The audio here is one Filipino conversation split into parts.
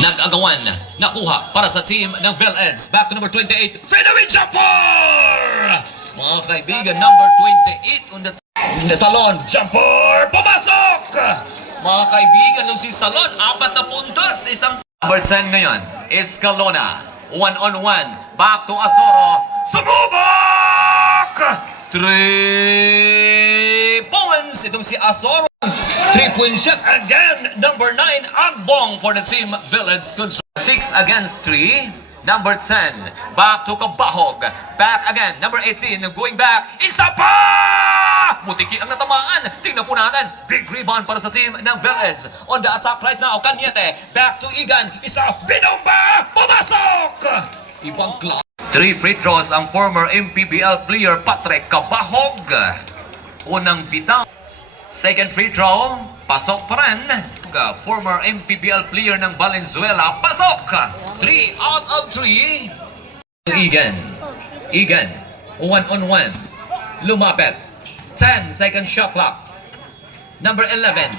Nag-agawan, nakuha para sa team ng PhilEds. Back to number 28, Fedawin Jumper! Mga kaibigan, number 28 on the Salon, Jumper, pumasok! Mga kaibigan, nung si Salon, 4 na puntos, isang number 10 ngayon, Escalona, 1-on-1, back to Azoro, sumubok! 3 points, itong si Azoro. 3-point shot again, number 9, Agbong for the team PhilEds. 6 against 3, number 10, back to Kabahog, back again, number 18, going back, isa pa! Mutiki ang natamaan, tingnan po natin, big rebound para sa team ng PhilEds. On the attack right now, Kanyete, back to Igan, isa, binomba, pumasok! Ibang class. 3 free throws ang former MPBL player Patrick Kabahog. Unang bitaw. Second free throw, pasok pa rin. Former MPBL player ng Valenzuela, pasok! 3 out of 3. Igan, 1-on-1, lumapit. 10 second shot clock. Number 11,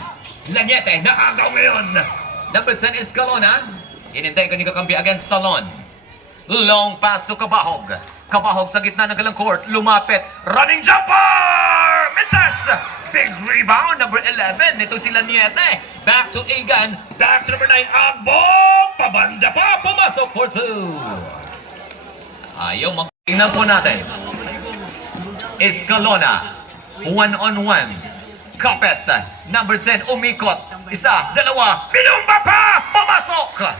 Lanyete, nakagaw ngayon. Number 10, Escalona. Inintay ka ni kakampi against Salon. Long pass to Kabahog. Kabahog sa gitna ng galang court, lumapit. Running jumper! Mitas! Big rebound, number 11. Ito si Lanyete. Back to Igan. Back to number 9, Agbong! Pabanda pa, pumasok for 2. Ayaw tingnan po natin. Escalona, 1-on-1. Kapet, number 10, umikot. Isa, dalawa, binumba pa! Pumasok!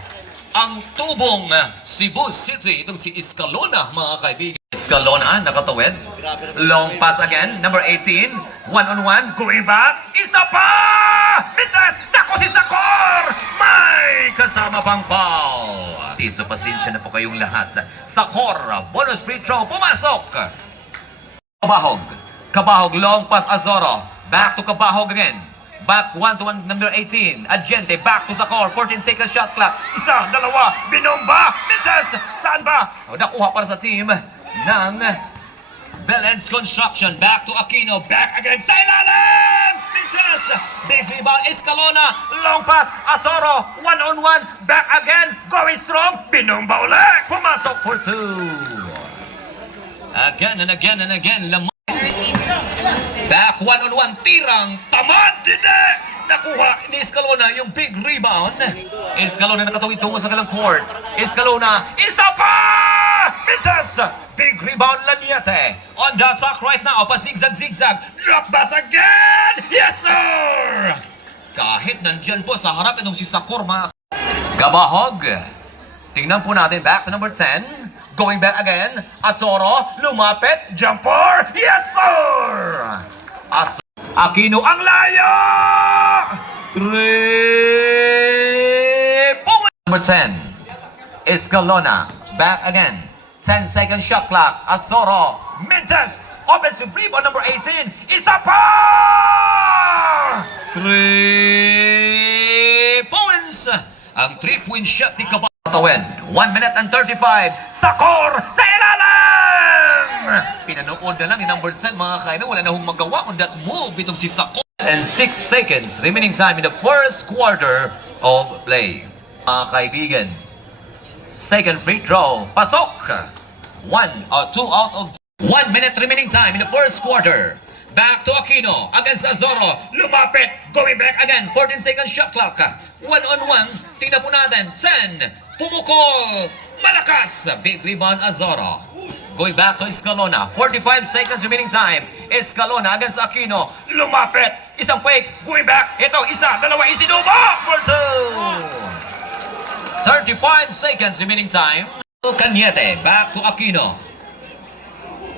Ang tubong Cebu City, itong si Escalona, mga kaibigan. Escalona, nakatawid. Long pass again, number 18, 1-on-1, going back. Isa pa! Mitas! Nako si Sakor! May kasama pang foul. So, pasensya na po kayong lahat. Sakor, bonus free throw, pumasok! Kabahog, long pass Azoro. Back to Kabahog again. Back 1-1, number 18. Agente, back to Sakor. 14 second shot clock. Isa, dalawa, binomba. Mitas! Saan ba? Nakuha para sa team ng PhilEds Construction. Back to Aquino. Back again sa ilalim! Mitas! Big rebound, Escalona. Long pass, Azoro. 1-on-1. Back again. Going strong. Binomba ulit. Pumasok for 2. Again and again and again. Back 1-on-1, tirang, tamad, hindi! Nakuha ni Escalona yung big rebound. Escalona nakatawid tungo sa kalang court. Escalona, isa pa! Mitas! Big rebound, Lanyete. On the attack right now, pa-zigzag-zigzag. Drop pass again! Yes, sir! Kahit nandyan po sa harap itong si Sakor, mga Kabahog. Tingnan po natin, back to number 10. Going back again, Azoro, lumapit, jumper, yes sir! Aquino ang layo! 3 points! Number 10, Escalona, back again, 10 second shot clock, Azoro, Mintas, offensive rebound number 18, isa pa! 3 points! Ang 3-point shot ni Kabahog. 1 minute and 35. Sakor sa ilalim! Pinanood na lang ni number 10, mga kaina. Wala na hong magawa on that move itong si Sakor. And 6 seconds remaining time in the first quarter of play. Mga kaibigan, second free throw. Pasok! 2 out of 1 minute remaining time in the first quarter. Back to Aquino against Azoro. Lumapit. Going back again. 14 second shot clock. 1-on-1. Tingnan po natin. 10. Pumukol. Malakas. Big rebound Azoro. Going back to Escalona. 45 seconds remaining time. Escalona against Aquino. Lumapit. Isang fake. Going back. Ito. Isa. Dalawa. Isinubo. For 2. 35 seconds remaining time. Kanyete. Back to Aquino.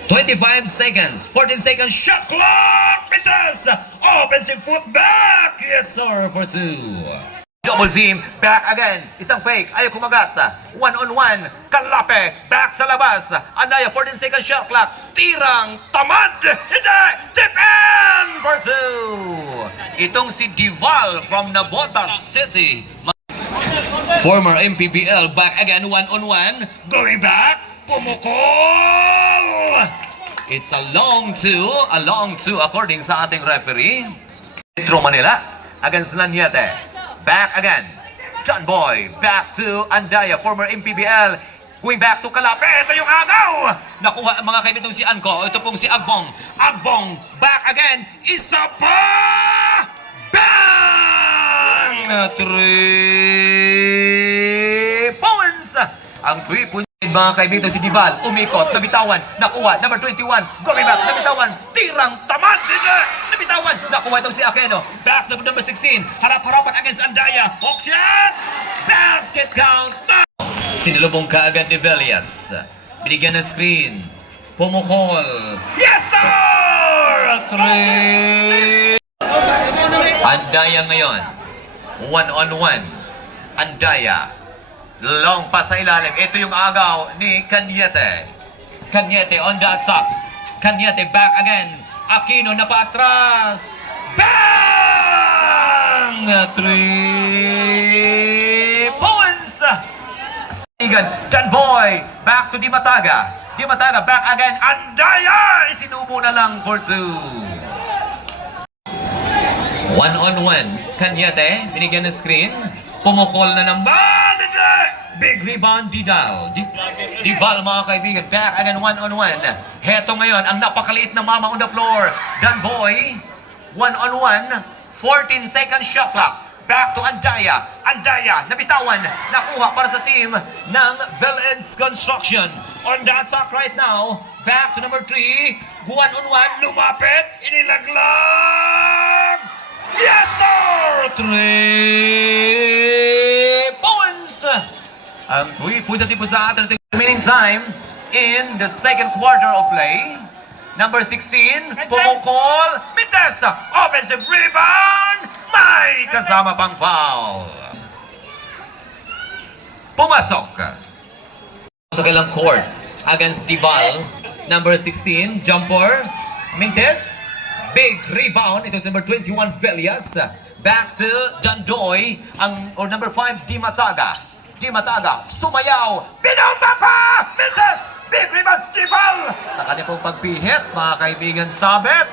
25 seconds, 14 seconds, shot clock! Mitas! Offensive foot back! Yes, sir, for 2. Double team, back again. Isang fake, ayaw kumagat. 1-on-1, Kalape, back sa labas. Andaya, 14 seconds shot clock. Tirang, tamad! Hindi! Tip in! For 2. Itong si Dival from Navotas City. Former MPBL, back again, 1-on-1. Going back. Pumukol! It's a long two according sa ating referee. Metro Manila against Lanyete. Back again. John Boy, back to Andaya, former MPBL. Going back to Kalape, ito yung agaw! Nakuha mga kaibigan si Anko, ito pong si Agbong. Agbong, back again, isa pa! Bang! 3 points! Ang 3 points mga kaibigan si Dival, umikot, nabitawan, nakuha, number 21, going back, nabitawan, tirang tamad, nabitawan, nakuha itong si Aquino, back to number 16, harap-harapan against Andaya, hook shot, basket count, sinulubong ka agad ni Velias, binigyan ng screen, pumukol, yes sir! 3! Andaya ngayon, 1-on-1, Andaya, long pass sa ilalim. Ito yung agaw ni Cañete. Cañete on the attack. Cañete back again. Aquino na paatras. Bang! 3 points! Sigan, John Boy. Back to Di Mataga. Di Mataga back again. Andaya! Isinubo na lang for 2. 1-on-1. Cañete. Binigyan ng screen. Pumukol na ng big rebound, Didal. Dival mga kaibigan, back again 1-on-1. Heto ngayon, ang napakaliit na mama on the floor. Dan Boy, 1-on-1, 14 second shot clock. Back to Andaya. Andaya, nabitawan, nakuha para sa team ng Velez Construction. On the attack right now, back to number 3, 1-on-1, lumapit, inilaglag! Yes sir! 3 points! Ang 3-point po sa atin remaining time in the second quarter of play. Number 16, pumukol, Mites, offensive rebound, may kasama pang foul. Pumasok. Sa kalang court against Dival, number 16, jumper, Mintes, big rebound, ito sa number 21, Velias. Back to Dandoy, or number 5, Di Mataga. Di Mataga, sumayaw, binomba pa! Mintes, big rebound, Dival! Sa kanya pong pagpihit, mga kaibigan, sabit.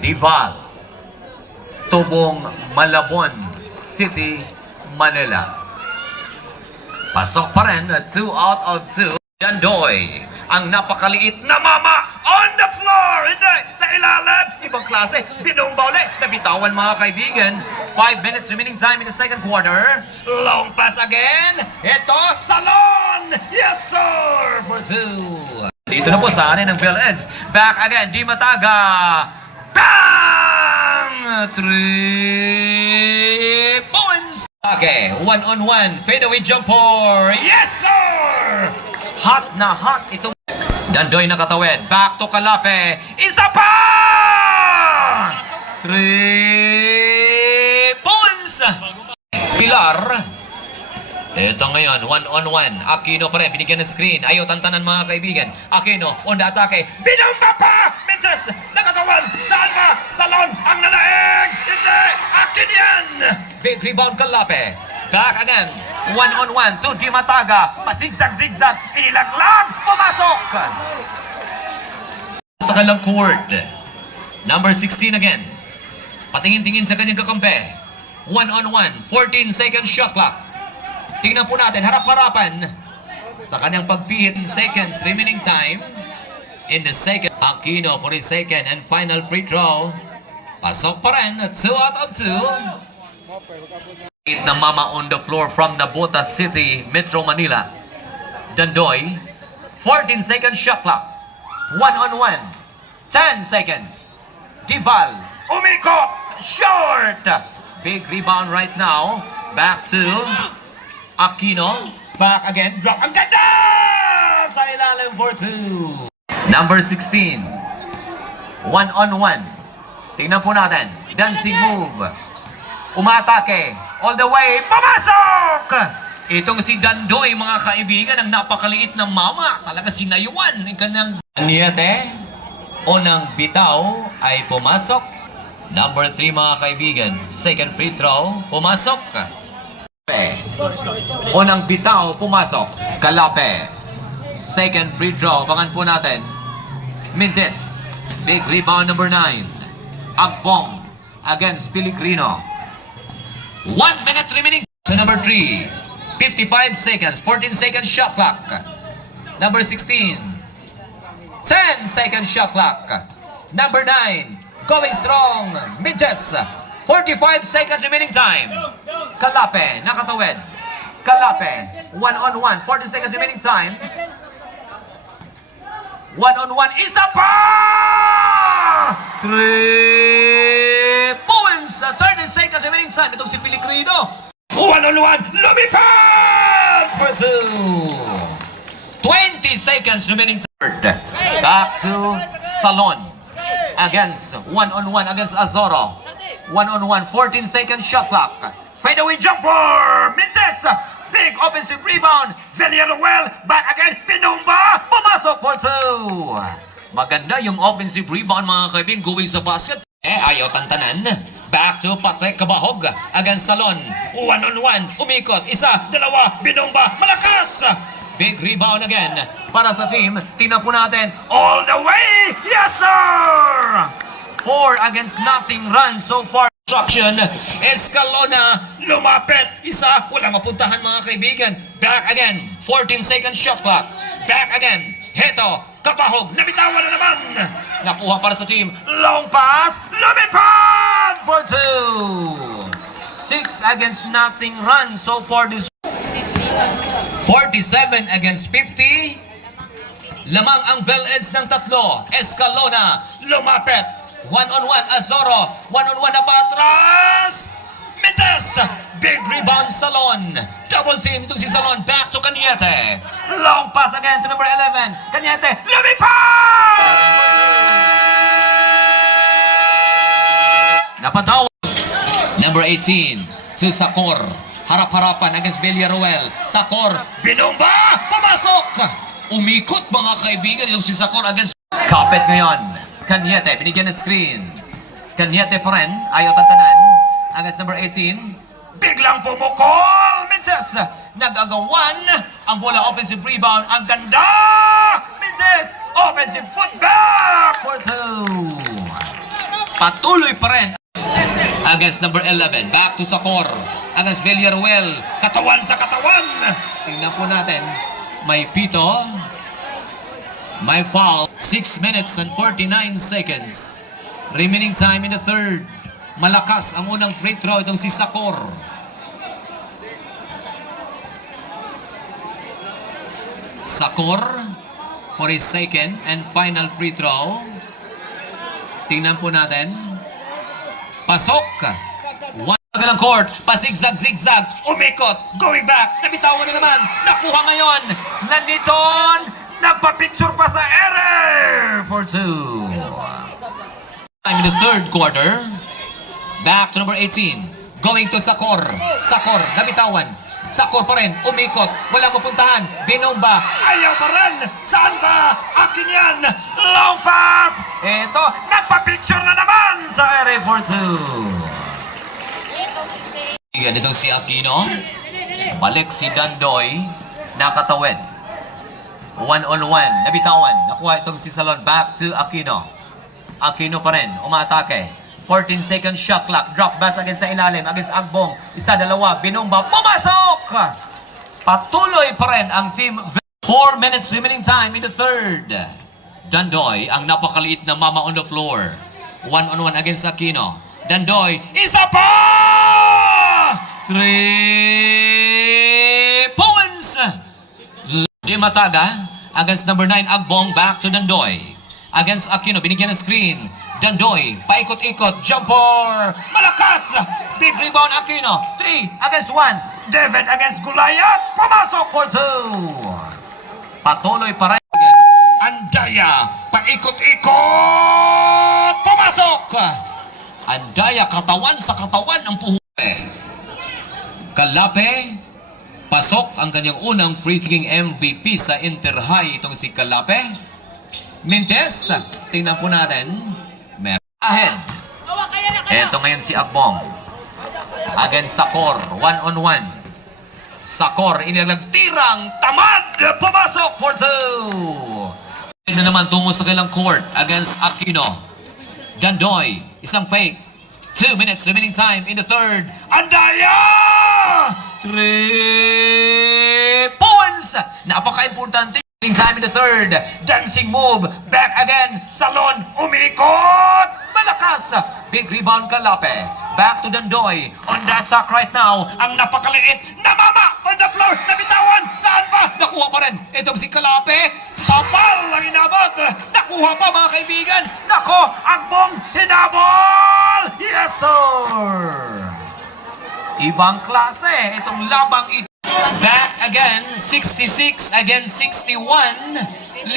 Dival, Tubong, Malabon City, Manila. Pasok pa rin, 2 out of 2. Dandoy, ang napakaliit na mama on the floor! Hindi, sa ilalim, ibang klase, binomba ulit, nabitawan mga kaibigan. 5 minutes remaining time in the second quarter. Long pass again. Ito, Salon! Yes, sir! For 2. Dito na po sa anin ng Velez. Back again, Di Mataga. Bang! 3 points! Okay, 1-on-1. Fadeaway jumper. Yes, sir! Hot na hot itong Dandoy nakatawid. Back to Kalape. Isa pa! 3 points! Pilar. Ito ngayon, 1-on-1. Aquino pa rin, binigyan ng screen. Ayaw tantanan mga kaibigan. Aquino, on the atake. Binomba pa! Minches, nakatawan. Saan ba? Salon, ang nalaig! Hindi! Akin yan! Big rebound Kalape. Back again. 1-on-1 to Di Mataga. Pasigzag-zigzag. Inilaglag. Pumasok! Sa kalang court. Number 16 again. Patingin-tingin sa kanyang kakampi. 1-on-1. 14 second shot clock. Tingnan po natin, harap-harapan sa kanyang pagpihit in seconds remaining time. In the second, Aquino for his second and final free throw. Pasok pa rin, 2 out of 2. Na mama on the floor from Nabota City, Metro Manila. Dandoy, 14 second shot clock. 1-on-1, 10 seconds. Dival, umikot, short. Big rebound right now. Back to Aquino. Back again. Drop. Ang ganda! Sa ilalim for 2. Number 16. 1-on-1. Tingnan po natin. Dancing move. Umatake. All the way. Pamasok! Itong si Dandoy, mga kaibigan, ang napakaliit ng mama. Talaga sinayuan. Ikanang Niete. Unang bitaw ay pumasok. Number 3, mga kaibigan. Second free throw. Pumasok. Unang bitaw, pumasok. Kalape. Second free throw. Abangan po natin. Mintes. Big rebound number 9. Agbong against Pellegrino. 1 minute remaining. So number 3, 55 seconds, 14 seconds shot clock. Number 16, 10 seconds shot clock. Number 9, going strong, Mintes, 45 seconds remaining time. Kalape, nakatawid. Kalape, 1-on-1, 40 seconds remaining time. 1-on-1, isa pa! 3 points, 30 seconds remaining time. Itong si Pilicrino. 1-on-1, lumipad for 2. 20 seconds remaining time. Back to Salon against 1-on-1 against Azoro. 1-on-1, 14 seconds shot clock. Fadeaway jumper, Mintes. Big offensive rebound. Villarreal, back again. Pinumba, pumasok for 2. Maganda yung offensive rebound mga kaibig going sa basket. Ayaw tantanan. Back to Patrick Cabahog against Salon. 1-on-1, umikot. Isa, dalawa, binumba, malakas. Big rebound again para sa team. Tingnan po natin. All the way! Yes, sir! 4 against nothing run so far. Instruction. Escalona, lumapit. Isa, walang mapuntahan mga kaibigan. Back again. 14 seconds shot clock. Back again. Heto, Cabahog, nabitawan na naman. Nakuha para sa team. Long pass, lumipad for 2. 6 against nothing run so far this 47 against 50. Lamang ang Veleds ng tatlo. Escalona, lumapit. 1-on-1, Azoro. 1-on-1 na patras. Mintes, big rebound Salon. Double team itong si Salon. Back to Cañete. Long pass again to number 11. Cañete, lumipad! Napataw. Number 18, to Sacor. Harap-harapan against Villarreal. Sacor, binumba! Pumasok! Umikot mga kaibigan itong si Sacor against... Kapit ngayon. Cañete, binigyan ng screen. Cañete pa rin, ayaw tantanan. Against number 18. Biglang pumukol! Mintes, nag-agawan. Ang bola offensive rebound. Ang ganda! Mintes, offensive footback for 2. Patuloy pa rin. Against number 11, back to Sacor. Against Villarreal, katawan sa katawan. Tingnan po natin, may pito. My foul, 6 minutes and 49 seconds. Remaining time in the third. Malakas ang unang free throw itong si Sacor. Sacor for his second and final free throw. Tingnan po natin. Pasok. Ng court, pasigzag-zigzag, umikot, going back, nabitawan na naman, nakuha ngayon, nanditon, nagpa-picture pa sa ere for 2. Time in the third quarter. Back to number 18. Going to Sacor. Sacor, nabitawan. Sacor pa rin, umikot, walang mapuntahan. Binomba, ayaw pa rin. Saan ba? Akin yan. Long pass. Ito, nagpa-picture na naman sa ere for 2. Yan itong si Aquino. Balik si Dandoy. Nakatawid. 1-on-1, nabitawan. Nakuha itong si Salon. Back to Aquino. Aquino pa rin, umaatake. 14 seconds shot clock. Drop pass against sa ilalim. Against Agbong. Isa, dalawa, binumba. Pumasok! Patuloy pa rin ang team. 4 minutes remaining time in the third. Dandoy, ang napakaliit na mama on the floor. 1-on-1 against Aquino. Dandoy, isa pa! 3 points! Mataga against number 9 Agbong, back to Dandoy. Against Aquino, binigyan ng screen. Dandoy, paikot-ikot, jumper, malakas! Big rebound Aquino, 3 against 1. David against Gulayat, pumasok for 2. Patuloy pa rin. Andaya, paikot-ikot, pumasok! Andaya, katawan sa katawan ang puhupe. Kalape, pasok ang kanyang unang free throw MVP sa Inter-High itong si Kalape. Mintes, tingnan po natin. Ahead. Ito ngayon si Agbong. Against Sacor, 1-on-1. Sacor, inilagtirang tamad. Pumasok for 2. Na naman tungo sa kailang court against Aquino. Dandoy, isang fake. 2 minutes remaining time in the third. Andaya! 3 points! Napaka-importante. Remaining time in the third. Dancing move. Back again. Salon. Umikot! Malakas. Big rebound Kalape. Back to Dandoy. On that sack right now. Ang napakaliit na mama on the floor. Nabitawan. Saan pa? Nakuha pa rin. Itong si Kalape. Sapal ang inabot. Nakuha pa mga kaibigan. Nako, ang bong hinabol. Yes, sir. Ibang klase. Itong labang ito. Back again. 66 against 61. 5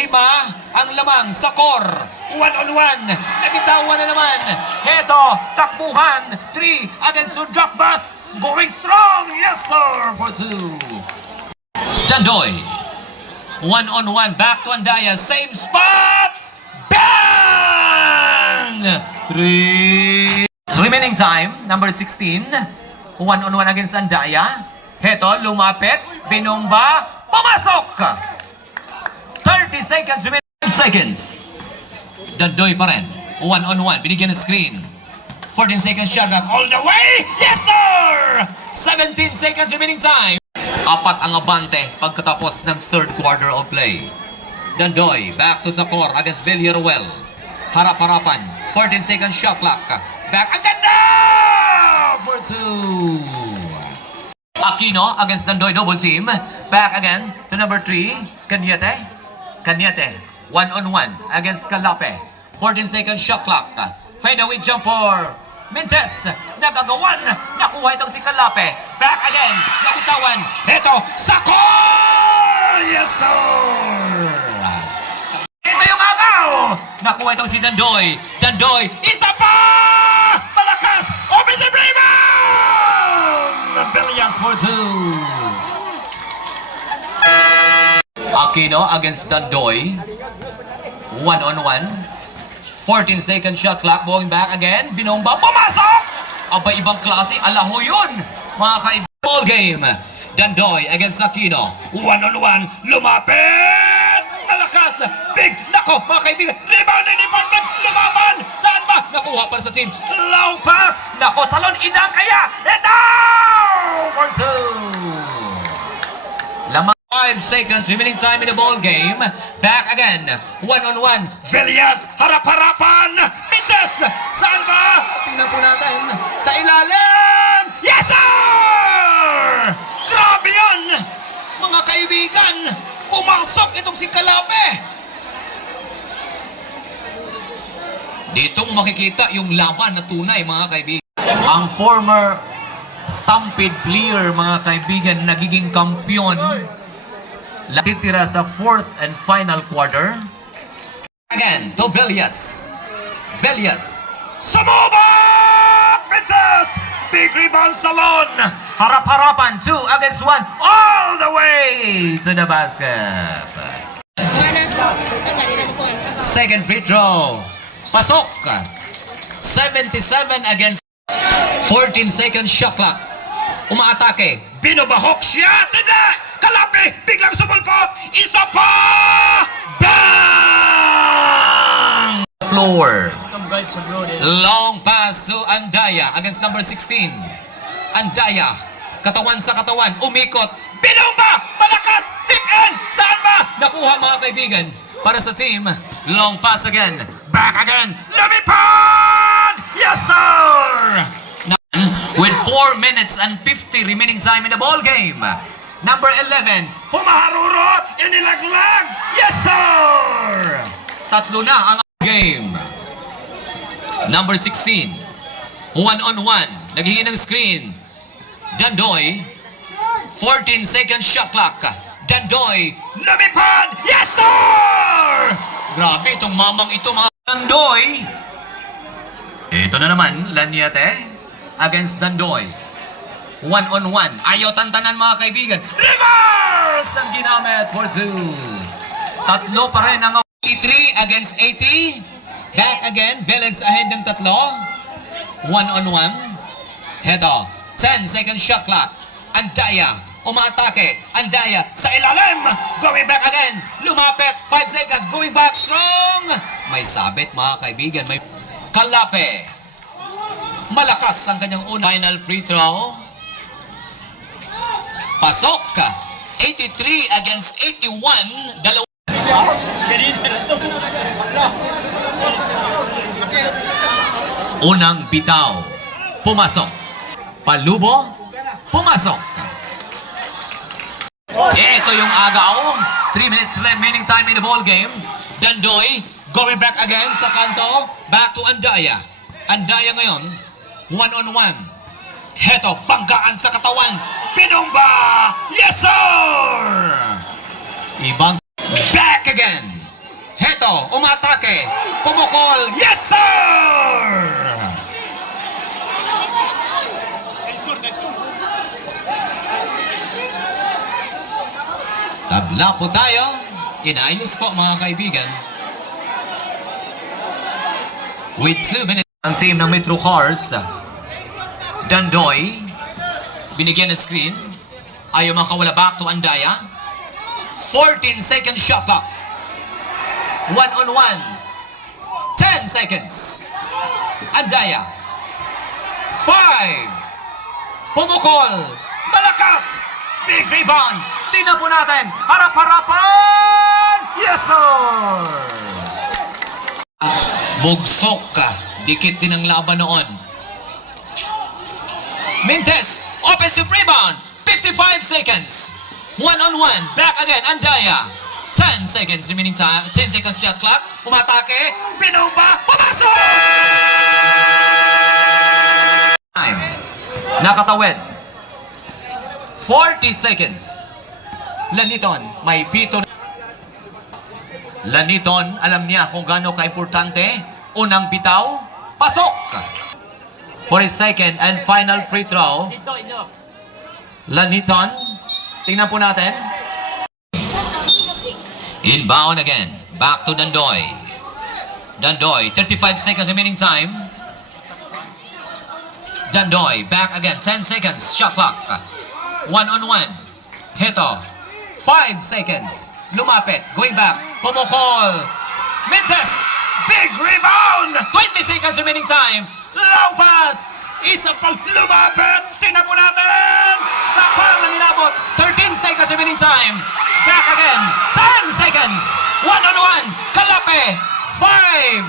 ang lamang sa core. 1-on-1. Nabitawan na naman. Heto, takbuhan. 3 against the drop pass. Going strong. Yes, sir. For 2. Dandoy. 1-on-1. Back to Andaya. Same spot. Bang! 3. Remaining time. Number 16. 1-on-1 against Andaya. Heto, lumapit. Binomba. Pumasok! 30 seconds remaining. 10 seconds. Dandoy pa rin. 1-on-1. Binigyan ng screen. 14 seconds shot clock. All the way! Yes, sir! 17 seconds remaining time. 4 ang abante pagkatapos ng third quarter of play. Dandoy back to Zacor against Villaruel. Harap-harapan. 14 seconds shot clock. Back. Ang ganda! For 2. Aquino against Dandoy, double team. Back again to number 3. Cañete. 1-on-1 against Kalape. 14 seconds shot clock. Fadeaway jumper. Mintes. Nagagawan. Nakuha itong si Kalape. Back again. Nabitawan. Ito. Sakol! Yes, sir! Ito yung agaw. Nakuha itong si Dandoy. Dandoy. Isa pa! Malakas. Offensive rebound! Villas for 2. Aquino against Dandoy. 1-on-1. 14 second shot clock. Going back again. Binomba. Pumasok! Aba, ibang klase. Alaho yun. Mga kaibigan. Ball game. Dandoy against Aquino. 1-on-1. Lumapit! Malakas! Big! Nako, mga kaibigan. Rebounding department. Lumaban! Saan ba? Nakuha para sa team. Long pass. Nako, Salon. Idang kaya. Ito! For 2. Lamang. 5 seconds remaining time in the ball game. Back again. 1-on-1. Villas. Harap-harapan. Mintes. Saan ba? Tingnan po natin. Sa ilalim. Yes, sir! Grabe yan! Mga kaibigan. Pumasok itong si Kalape. Dito mo makikita yung laban na tunay, mga kaibigan. Ang former Stampede player, mga kaibigan, nagiging kampiyon. Titira sa fourth and final quarter. Again, to Villas. Sumubok! Mintes! Big rebound Salon. Harap-harapan. 2 against 1. All the way to the basket. Second free throw. Pasok. 77 against 14 seconds shot clock. Umaatake. Binobahok siya. Tidak! Kalape, biglang sumulpot. Isa pa! Bang! Floor. Long pass to Andaya against number 16. Andaya, katawan sa katawan, umikot. Binomba! Malakas! Tip in! Saan ba? Nakuha, mga kaibigan. Para sa team. Long pass again. Back again. Lumipad! Yes, sir! With 4 minutes and 50 remaining time in the ball game. Number 11, humaharurot, inilaglag. Yes, sir! 3 na ang game. Number 16, 1-on-1, naghihingi ng screen. Dandoy, 14 second shot clock. Dandoy, lumipad. Yes, sir! Grabe itong mamang ito, mga Dandoy. Ito na naman, Lanyete against Dandoy. 1-on-1. Ayaw tantanan, mga kaibigan. Reverse ang ginamit for 2. 3 pa rin ang 83 against 80. Back again. Villas ahead ng 3. 1-on-1. Heto. 10 second shot clock. Andaya. Umaatake. Andaya sa ilalim. Going back again. Lumapit. 5 seconds. Going back strong. May sabit, mga kaibigan. May Kalape. Malakas ang kanyang final free throw. Pasok ka. 83 against 81. Dalawa. Unang bitaw. Pumasok. Palubo. Pumasok. Ito yung agaw. 3 minutes remaining time in the ball game. Dandoy going back again sa kanto. Back to Andaya. Andaya ngayon. 1-on-1. Heto, banggaan sa katawan. Pinumba! Yes, sir! Ibang back again. Heto, umatake. Pumukol. Yes, sir! Tabla po tayo. Inayos po mga kaibigan. With 2 minutes. Ang team ng Metro Cars. Dandoy. Binigyan ng screen. Ayaw makawala, back to Andaya. 14-second shot clock. 1-on-1. 10 seconds. Andaya. 5. Pumukol. Malakas. Big rebound. Tingnan po natin. Harap-harapan! Yes, sir! Bugsok ka. Dikit din ang laban noon. Mintes. Offensive rebound. 55 seconds. 1-on-1. Back again. Andaya. 10 seconds remaining time. 10 seconds shot clock. Umatake. Pinumba. Pumasok! Time. Nakatawid. 40 seconds. Laniton, may pito. Laniton, alam niya kung gaano ka-importante. Unang bitaw, pasok! For his second and final free throw. Laniton, tingnan po natin. Inbound again. Back to Dandoy. Dandoy, 35 seconds remaining time. Dandoy, back again. 10 seconds. Shot clock. 1-on-1. Heto. 5 seconds. Lumapit. Going back. Pumukol. Mintes. Big rebound. 20 seconds remaining time. Long pass. Isa pang lumapit. Tingnan po natin. Sapal na nilabot. 13 seconds remaining time. Back again. 10 seconds. 1-on-1. Kalape. 5.